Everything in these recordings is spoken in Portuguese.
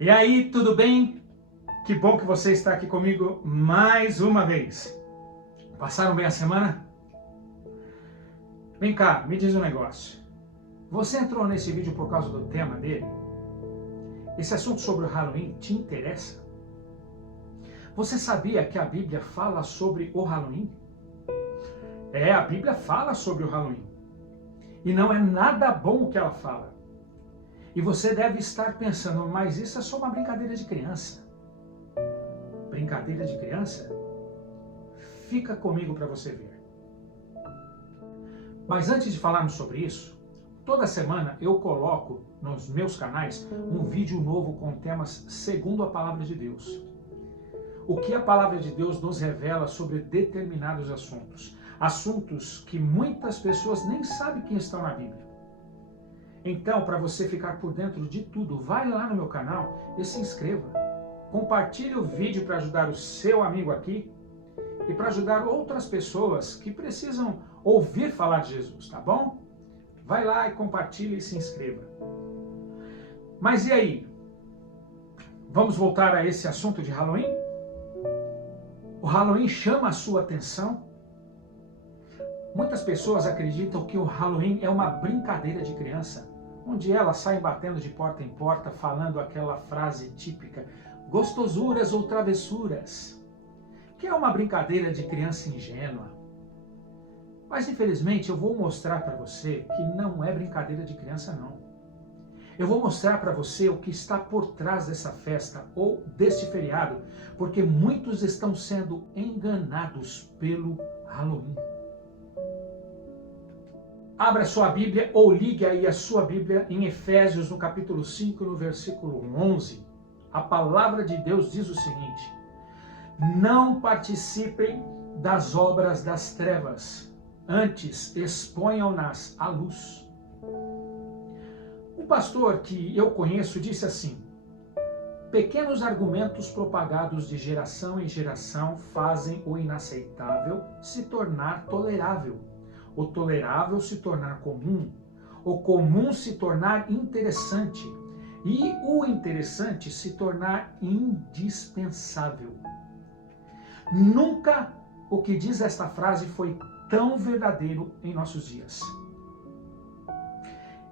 E aí, tudo bem? Que bom que você está aqui comigo mais uma vez. Passaram bem a semana? Vem cá, me diz um negócio. Você entrou nesse vídeo por causa do tema dele? Esse assunto sobre o Halloween te interessa? Você sabia que a Bíblia fala sobre o Halloween? A Bíblia fala sobre o Halloween. E não é nada bom o que ela fala. E você deve estar pensando, mas isso é só uma brincadeira de criança. Brincadeira de criança? Fica comigo para você ver. Mas antes de falarmos sobre isso, toda semana eu coloco nos meus canais um vídeo novo com temas segundo a palavra de Deus. O que a palavra de Deus nos revela sobre determinados assuntos. Assuntos que muitas pessoas nem sabem que estão na Bíblia. Então, para você ficar por dentro de tudo, vai lá no meu canal e se inscreva. Compartilhe o vídeo para ajudar o seu amigo aqui e para ajudar outras pessoas que precisam ouvir falar de Jesus, tá bom? Vai lá e compartilhe e se inscreva. Mas e aí? Vamos voltar a esse assunto de Halloween? O Halloween chama a sua atenção? Muitas pessoas acreditam que o Halloween é uma brincadeira de criança, onde elas saem batendo de porta em porta, falando aquela frase típica, gostosuras ou travessuras, que é uma brincadeira de criança ingênua. Mas infelizmente eu vou mostrar para você que não é brincadeira de criança não. Eu vou mostrar para você o que está por trás dessa festa ou deste feriado, porque muitos estão sendo enganados pelo Halloween. Abra sua Bíblia ou ligue aí a sua Bíblia em Efésios, no capítulo 5, no versículo 11. A palavra de Deus diz o seguinte: não participem das obras das trevas, antes exponham-nas à luz. Um pastor que eu conheço disse assim: pequenos argumentos propagados de geração em geração fazem o inaceitável se tornar tolerável, o tolerável se tornar comum, o comum se tornar interessante e o interessante se tornar indispensável. Nunca o que diz esta frase foi tão verdadeiro em nossos dias.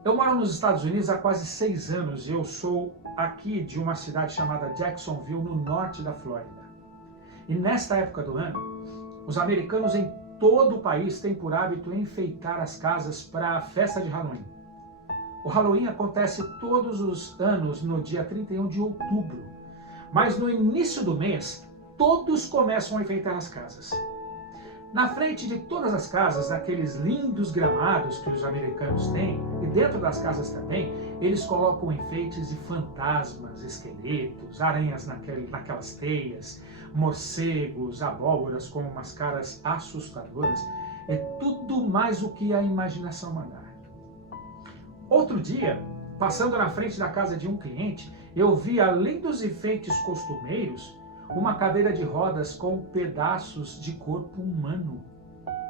Eu moro nos Estados Unidos há quase 6 anos e eu sou aqui de uma cidade chamada Jacksonville, no norte da Flórida. E nesta época do ano, os americanos em todo o país têm por hábito enfeitar as casas para a festa de Halloween. O Halloween acontece todos os anos no dia 31 de outubro, mas no início do mês, todos começam a enfeitar as casas. Na frente de todas as casas, naqueles lindos gramados que os americanos têm, e dentro das casas também, eles colocam enfeites de fantasmas, esqueletos, aranhas naquelas teias, morcegos, abóboras com umas caras assustadoras, é tudo mais o que a imaginação mandar. Outro dia, passando na frente da casa de um cliente, eu vi, além dos enfeites costumeiros, uma cadeira de rodas com pedaços de corpo humano,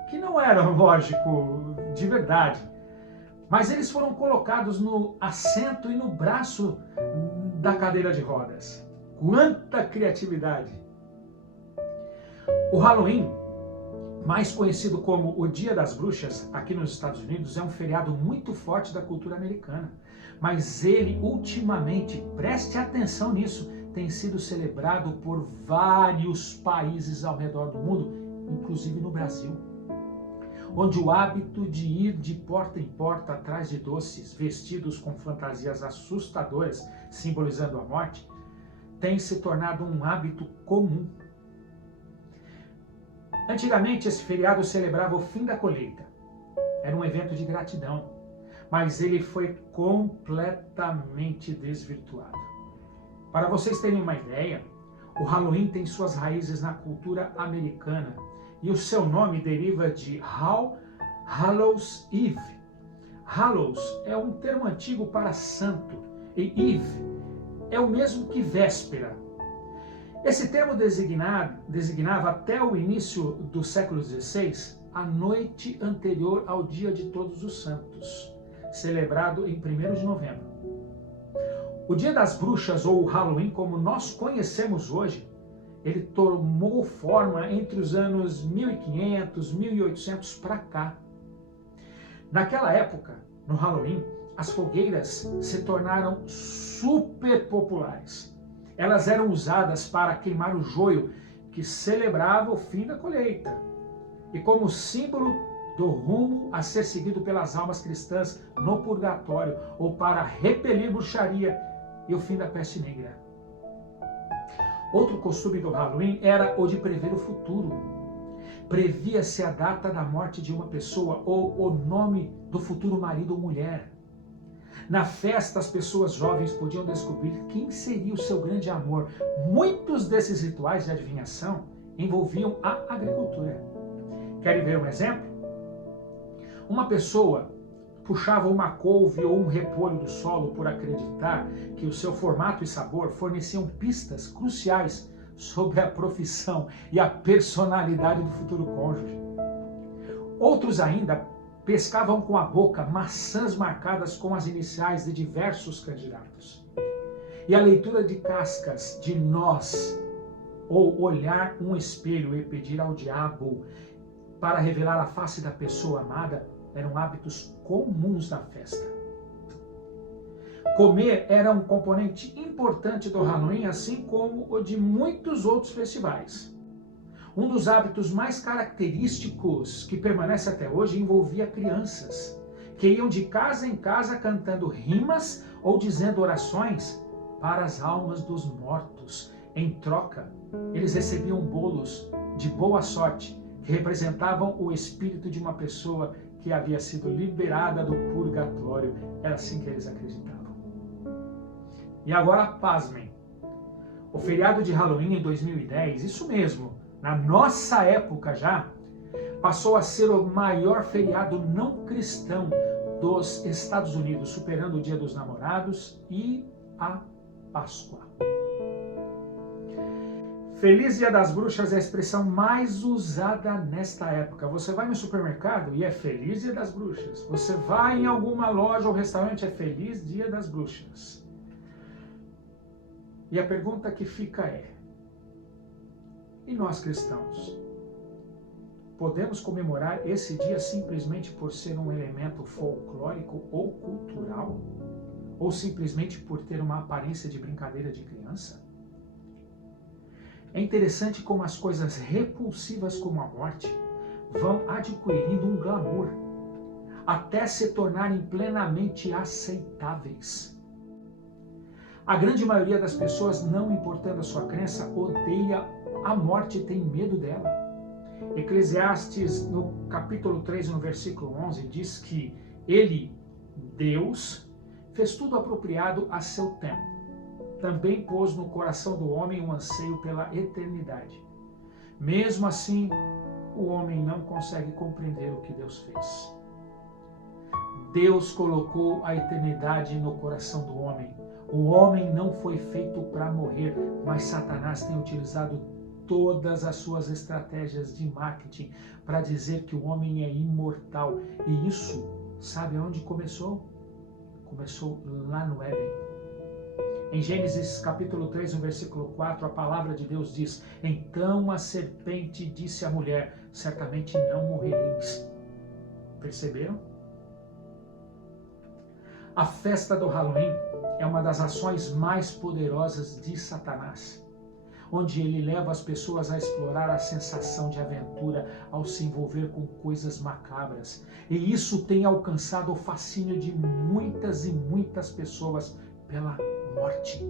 que não eram, lógico, de verdade, mas eles foram colocados no assento e no braço da cadeira de rodas. Quanta criatividade! O Halloween, mais conhecido como o Dia das Bruxas, aqui nos Estados Unidos, é um feriado muito forte da cultura americana. Mas ele, ultimamente, preste atenção nisso, tem sido celebrado por vários países ao redor do mundo, inclusive no Brasil, onde o hábito de ir de porta em porta atrás de doces, vestidos com fantasias assustadoras, simbolizando a morte, tem se tornado um hábito comum. Antigamente, esse feriado celebrava o fim da colheita. Era um evento de gratidão, mas ele foi completamente desvirtuado. Para vocês terem uma ideia, o Halloween tem suas raízes na cultura americana e o seu nome deriva de Hallows Eve. Hallows é um termo antigo para santo e Eve é o mesmo que véspera. Esse termo designava até o início do século XVI a noite anterior ao Dia de Todos os Santos, celebrado em 1º de novembro. O Dia das Bruxas, ou o Halloween, como nós conhecemos hoje, ele tomou forma entre os anos 1500, 1800 para cá. Naquela época, no Halloween, as fogueiras se tornaram super populares. Elas eram usadas para queimar o joio, que celebrava o fim da colheita, e como símbolo do rumo a ser seguido pelas almas cristãs no purgatório, ou para repelir bruxaria e o fim da peste negra. Outro costume do Halloween era o de prever o futuro. Previa-se a data da morte de uma pessoa ou o nome do futuro marido ou mulher. Na festa, as pessoas jovens podiam descobrir quem seria o seu grande amor. Muitos desses rituais de adivinhação envolviam a agricultura. Querem ver um exemplo? Uma pessoa puxava uma couve ou um repolho do solo por acreditar que o seu formato e sabor forneciam pistas cruciais sobre a profissão e a personalidade do futuro cônjuge. Outros ainda pescavam com a boca maçãs marcadas com as iniciais de diversos candidatos. E a leitura de cascas de nós, ou olhar um espelho e pedir ao diabo para revelar a face da pessoa amada, eram hábitos comuns na festa. Comer era um componente importante do Halloween, assim como o de muitos outros festivais. Um dos hábitos mais característicos que permanece até hoje envolvia crianças, que iam de casa em casa cantando rimas ou dizendo orações para as almas dos mortos. Em troca, eles recebiam bolos de boa sorte, que representavam o espírito de uma pessoa que havia sido liberada do purgatório. Era assim que eles acreditavam. E agora, pasmem. O feriado de Halloween em 2010, isso mesmo, na nossa época já, passou a ser o maior feriado não cristão dos Estados Unidos, superando o Dia dos Namorados e a Páscoa. Feliz Dia das Bruxas é a expressão mais usada nesta época. Você vai no supermercado e é Feliz Dia das Bruxas. Você vai em alguma loja ou restaurante, é Feliz Dia das Bruxas. E a pergunta que fica é: e nós cristãos? Podemos comemorar esse dia simplesmente por ser um elemento folclórico ou cultural? Ou simplesmente por ter uma aparência de brincadeira de criança? É interessante como as coisas repulsivas como a morte vão adquirindo um glamour, até se tornarem plenamente aceitáveis. A grande maioria das pessoas, não importando a sua crença, odeia a morte e tem medo dela. Eclesiastes, no capítulo 3, no versículo 11, diz que ele, Deus, fez tudo apropriado a seu tempo. Também pôs no coração do homem um anseio pela eternidade. Mesmo assim, o homem não consegue compreender o que Deus fez. Deus colocou a eternidade no coração do homem. O homem não foi feito para morrer, mas Satanás tem utilizado todas as suas estratégias de marketing para dizer que o homem é imortal. E isso, sabe onde começou? Começou lá no Éden. Em Gênesis capítulo 3, no versículo 4, a palavra de Deus diz: então a serpente disse à mulher: certamente não morrereis. Perceberam? A festa do Halloween é uma das ações mais poderosas de Satanás, onde ele leva as pessoas a explorar a sensação de aventura ao se envolver com coisas macabras. E isso tem alcançado o fascínio de muitas e muitas pessoas pela morte.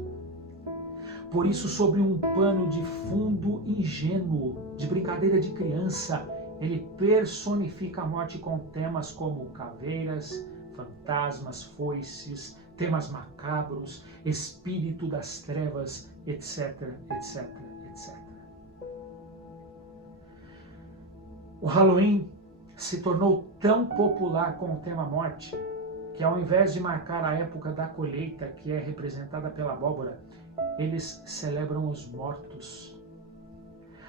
Por isso, sobre um pano de fundo ingênuo, de brincadeira de criança, ele personifica a morte com temas como caveiras, fantasmas, foices, temas macabros, espírito das trevas, etc, etc, etc. O Halloween se tornou tão popular com o tema morte, que ao invés de marcar a época da colheita, que é representada pela abóbora, eles celebram os mortos.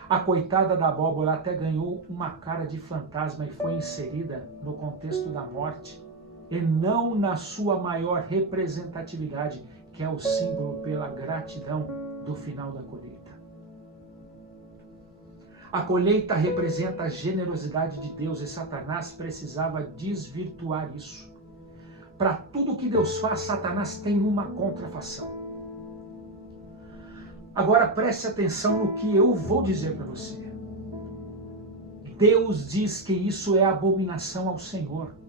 A coitada da abóbora até ganhou uma cara de fantasma e foi inserida no contexto da morte, e não na sua maior representatividade, que é o símbolo pela gratidão do final da colheita. A colheita representa a generosidade de Deus e Satanás precisava desvirtuar isso. Para tudo que Deus faz, Satanás tem uma contrafação. Agora preste atenção no que eu vou dizer para você. Deus diz que isso é abominação ao Senhor.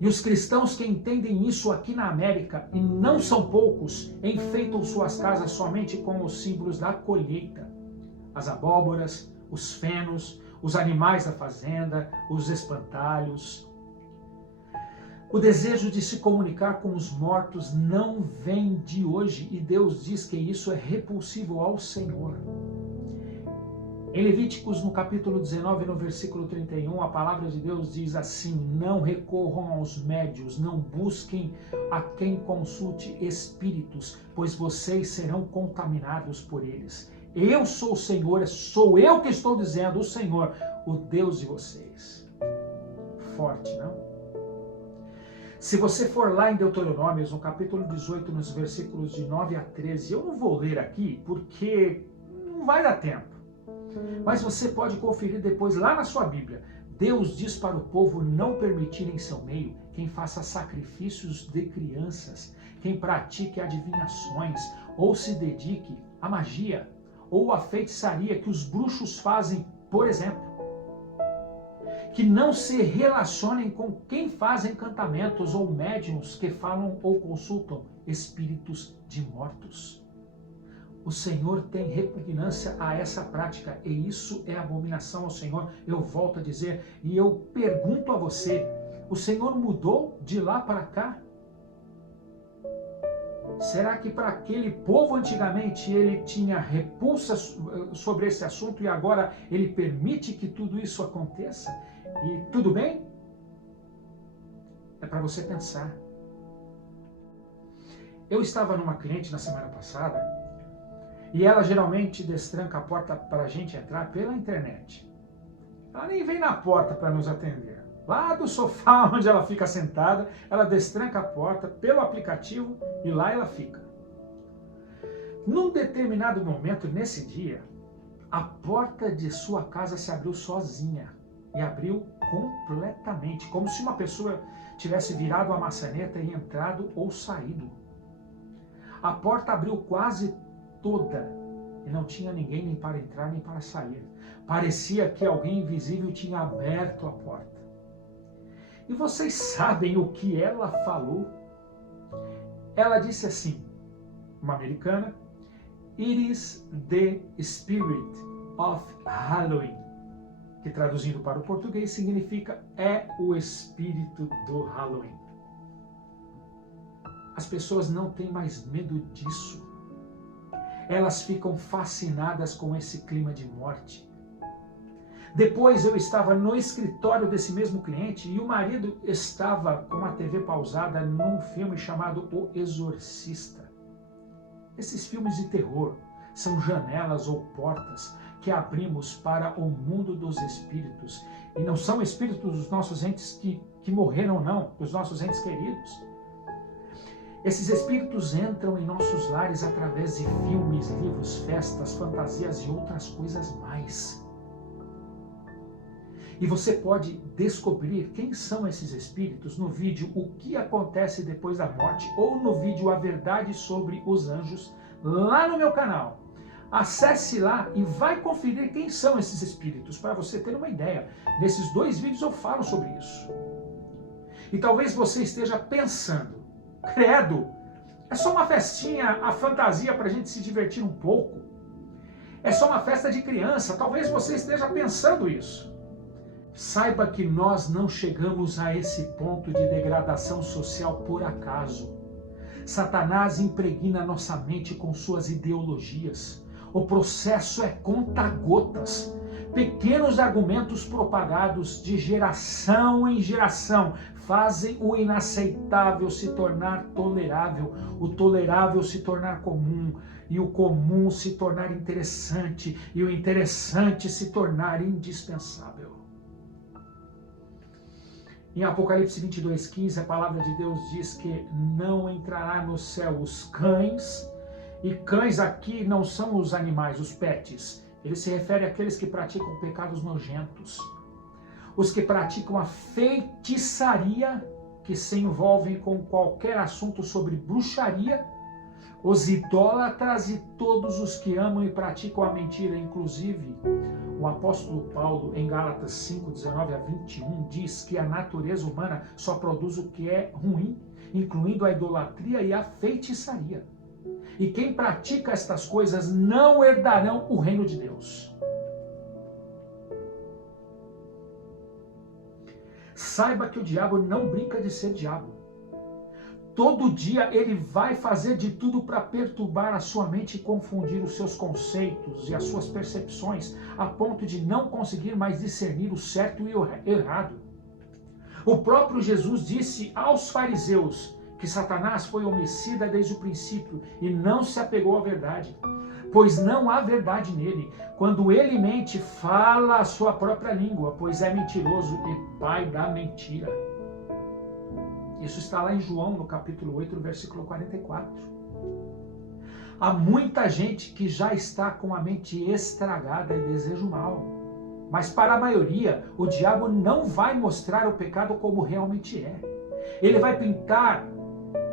E os cristãos que entendem isso aqui na América, e não são poucos, enfeitam suas casas somente com os símbolos da colheita. As abóboras, os fenos, os animais da fazenda, os espantalhos. O desejo de se comunicar com os mortos não vem de hoje, e Deus diz que isso é repulsivo ao Senhor. Em Levíticos, no capítulo 19, no versículo 31, a palavra de Deus diz assim: não recorram aos médios, não busquem a quem consulte espíritos, pois vocês serão contaminados por eles. Eu sou o Senhor, sou eu que estou dizendo, o Senhor, o Deus de vocês. Forte, não? Se você for lá em Deuteronômios, no capítulo 18, nos versículos de 9 a 13, eu não vou ler aqui porque não vai dar tempo. Mas você pode conferir depois lá na sua Bíblia. Deus diz para o povo não permitir em seu meio quem faça sacrifícios de crianças, quem pratique adivinhações, ou se dedique à magia, ou à feitiçaria que os bruxos fazem, por exemplo. Que não se relacionem com quem faz encantamentos ou médiuns que falam ou consultam espíritos de mortos. O Senhor tem repugnância a essa prática e isso é abominação ao Senhor. Eu volto a dizer e eu pergunto a você, o Senhor mudou de lá para cá? Será que para aquele povo antigamente ele tinha repulsa sobre esse assunto e agora ele permite que tudo isso aconteça? E tudo bem? É para você pensar. Eu estava numa cliente na semana passada e ela geralmente destranca a porta para a gente entrar pela internet. Ela nem vem na porta para nos atender. Lá do sofá onde ela fica sentada, ela destranca a porta pelo aplicativo e lá ela fica. Num determinado momento, nesse dia, a porta de sua casa se abriu sozinha. E abriu completamente, como se uma pessoa tivesse virado a maçaneta e entrado ou saído. A porta abriu quase toda e não tinha ninguém nem para entrar nem para sair. Parecia que alguém invisível tinha aberto a porta. E vocês sabem o que ela falou? Ela disse assim, uma americana: "It is the spirit of Halloween", que traduzindo para o português significa "é o espírito do Halloween". As pessoas não têm mais medo disso. Elas ficam fascinadas com esse clima de morte. Depois eu estava no escritório desse mesmo cliente e o marido estava com a TV pausada num filme chamado O Exorcista. Esses filmes de terror são janelas ou portas que abrimos para o mundo dos espíritos. E não são espíritos dos nossos entes que morreram, não, dos nossos entes queridos. Esses espíritos entram em nossos lares através de filmes, livros, festas, fantasias e outras coisas mais. E você pode descobrir quem são esses espíritos no vídeo O que acontece depois da morte ou no vídeo A Verdade sobre os Anjos, lá no meu canal. Acesse lá e vai conferir quem são esses espíritos, para você ter uma ideia. Nesses 2 vídeos eu falo sobre isso. E talvez você esteja pensando, credo, é só uma festinha, a fantasia para a gente se divertir um pouco. É só uma festa de criança, talvez você esteja pensando isso. Saiba que nós não chegamos a esse ponto de degradação social por acaso. Satanás impregna nossa mente com suas ideologias. O processo é conta-gotas. Pequenos argumentos propagados de geração em geração fazem o inaceitável se tornar tolerável, o tolerável se tornar comum, e o comum se tornar interessante, e o interessante se tornar indispensável. Em Apocalipse 22:15, a palavra de Deus diz que não entrará no céu os cães, e cães aqui não são os animais, os pets. Ele se refere àqueles que praticam pecados nojentos, os que praticam a feitiçaria, que se envolvem com qualquer assunto sobre bruxaria, os idólatras e todos os que amam e praticam a mentira. Inclusive, o apóstolo Paulo, em Gálatas 5:19-21, diz que a natureza humana só produz o que é ruim, incluindo a idolatria e a feitiçaria. E quem pratica estas coisas não herdarão o reino de Deus. Saiba que o diabo não brinca de ser diabo. Todo dia ele vai fazer de tudo para perturbar a sua mente e confundir os seus conceitos e as suas percepções, a ponto de não conseguir mais discernir o certo e o errado. O próprio Jesus disse aos fariseus que Satanás foi homicida desde o princípio e não se apegou à verdade, pois não há verdade nele. Quando ele mente, fala a sua própria língua, pois é mentiroso e pai da mentira. Isso está lá em João, no capítulo 8, versículo 44. Há muita gente que já está com a mente estragada e deseja o mal. Mas para a maioria, o diabo não vai mostrar o pecado como realmente é. Ele vai pintar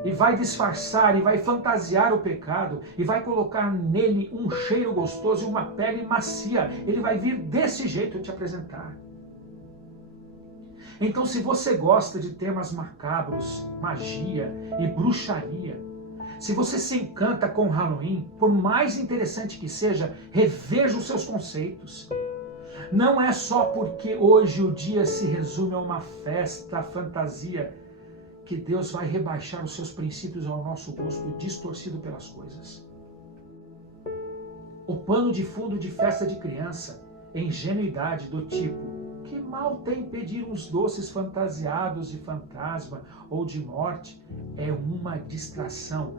e vai disfarçar e vai fantasiar o pecado e vai colocar nele um cheiro gostoso e uma pele macia. Ele vai vir desse jeito te apresentar. Então, se você gosta de temas macabros, magia e bruxaria, se você se encanta com Halloween, por mais interessante que seja, reveja os seus conceitos. Não é só porque hoje o dia se resume a uma festa, fantasia, que Deus vai rebaixar os seus princípios ao nosso gosto, distorcido pelas coisas. O pano de fundo de festa de criança é ingenuidade do tipo: que mal tem pedir uns doces fantasiados de fantasma ou de morte? É uma distração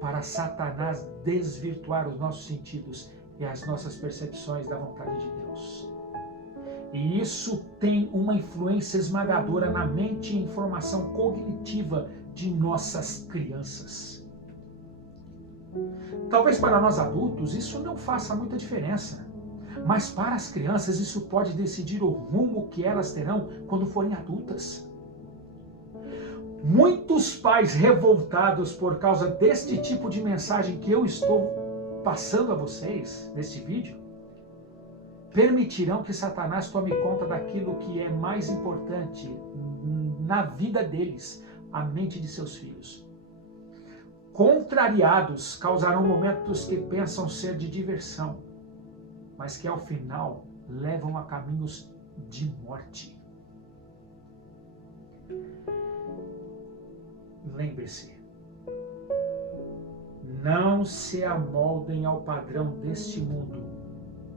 para Satanás desvirtuar os nossos sentidos e as nossas percepções da vontade de Deus. E isso tem uma influência esmagadora na mente e informação cognitiva de nossas crianças. Talvez para nós adultos isso não faça muita diferença, mas para as crianças isso pode decidir o rumo que elas terão quando forem adultas. Muitos pais revoltados por causa deste tipo de mensagem que eu estou passando a vocês neste vídeo, permitirão que Satanás tome conta daquilo que é mais importante na vida deles, a mente de seus filhos. Contrariados, causarão momentos que pensam ser de diversão, mas que ao final levam a caminhos de morte. Lembre-se, não se amoldem ao padrão deste mundo,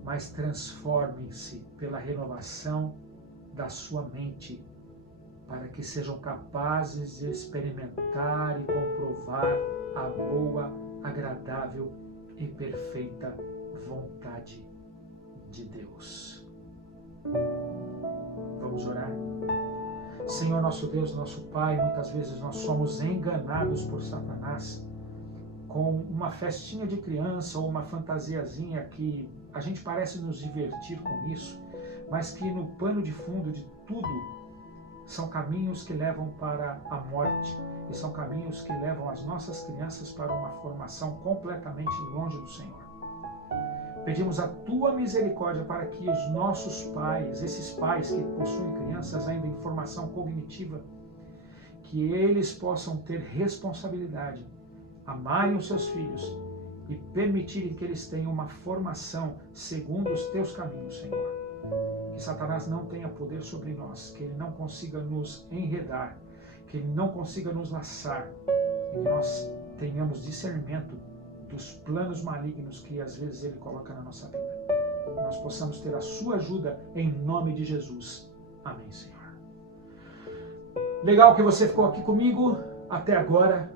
mas transformem-se pela renovação da sua mente, para que sejam capazes de experimentar e comprovar a boa, agradável e perfeita vontade de Deus. Vamos orar? Senhor, nosso Deus, nosso Pai, muitas vezes nós somos enganados por Satanás com uma festinha de criança ou uma fantasiazinha que a gente parece nos divertir com isso, mas que no pano de fundo de tudo são caminhos que levam para a morte e são caminhos que levam as nossas crianças para uma formação completamente longe do Senhor. Pedimos a Tua misericórdia para que os nossos pais, esses pais que possuem crianças ainda em formação cognitiva, que eles possam ter responsabilidade, amarem os seus filhos e permitirem que eles tenham uma formação segundo os Teus caminhos, Senhor. Que Satanás não tenha poder sobre nós, que ele não consiga nos enredar, que ele não consiga nos laçar, e que nós tenhamos discernimento dos planos malignos que às vezes ele coloca na nossa vida. Nós possamos ter a sua ajuda em nome de Jesus. Amém, Senhor. Legal que você ficou aqui comigo até agora.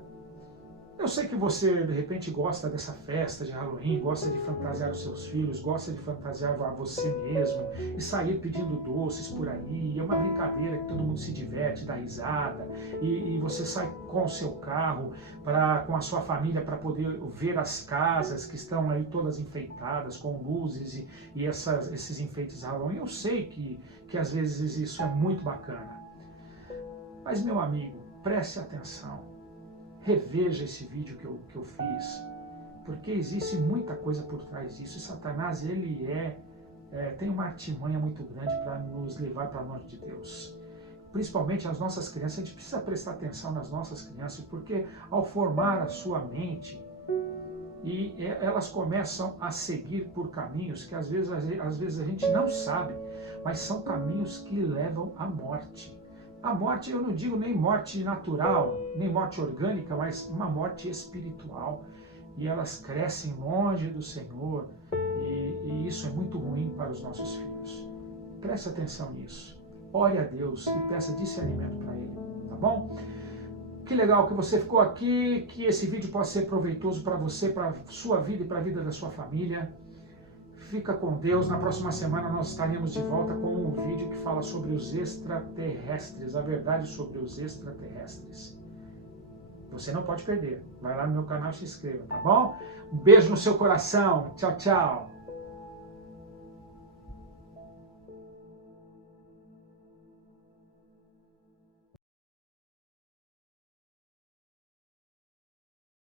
Eu sei que você, de repente, gosta dessa festa de Halloween, gosta de fantasiar os seus filhos, gosta de fantasiar a você mesmo e sair pedindo doces por aí. É uma brincadeira que todo mundo se diverte, dá risada e você sai com o seu carro, com a sua família para poder ver as casas que estão aí todas enfeitadas com luzes e esses enfeites Halloween. Eu sei que às vezes isso é muito bacana. Mas, meu amigo, preste atenção. Reveja esse vídeo que eu fiz, porque existe muita coisa por trás disso. E Satanás, ele tem uma artimanha muito grande para nos levar para longe de Deus. Principalmente as nossas crianças, a gente precisa prestar atenção nas nossas crianças, porque ao formar a sua mente, elas começam a seguir por caminhos que às vezes a gente não sabe, mas são caminhos que levam à morte. A morte, eu não digo nem morte natural, nem morte orgânica, mas uma morte espiritual. E elas crescem longe do Senhor, e isso é muito ruim para os nossos filhos. Preste atenção nisso. Ore a Deus e peça discernimento para Ele, tá bom? Que legal que você ficou aqui, que esse vídeo possa ser proveitoso para você, para a sua vida e para a vida da sua família. Fica com Deus. Na próxima semana nós estaremos de volta com um vídeo que fala sobre os extraterrestres, a verdade sobre os extraterrestres. Você não pode perder. Vai lá no meu canal e se inscreva, tá bom? Um beijo no seu coração. Tchau, tchau.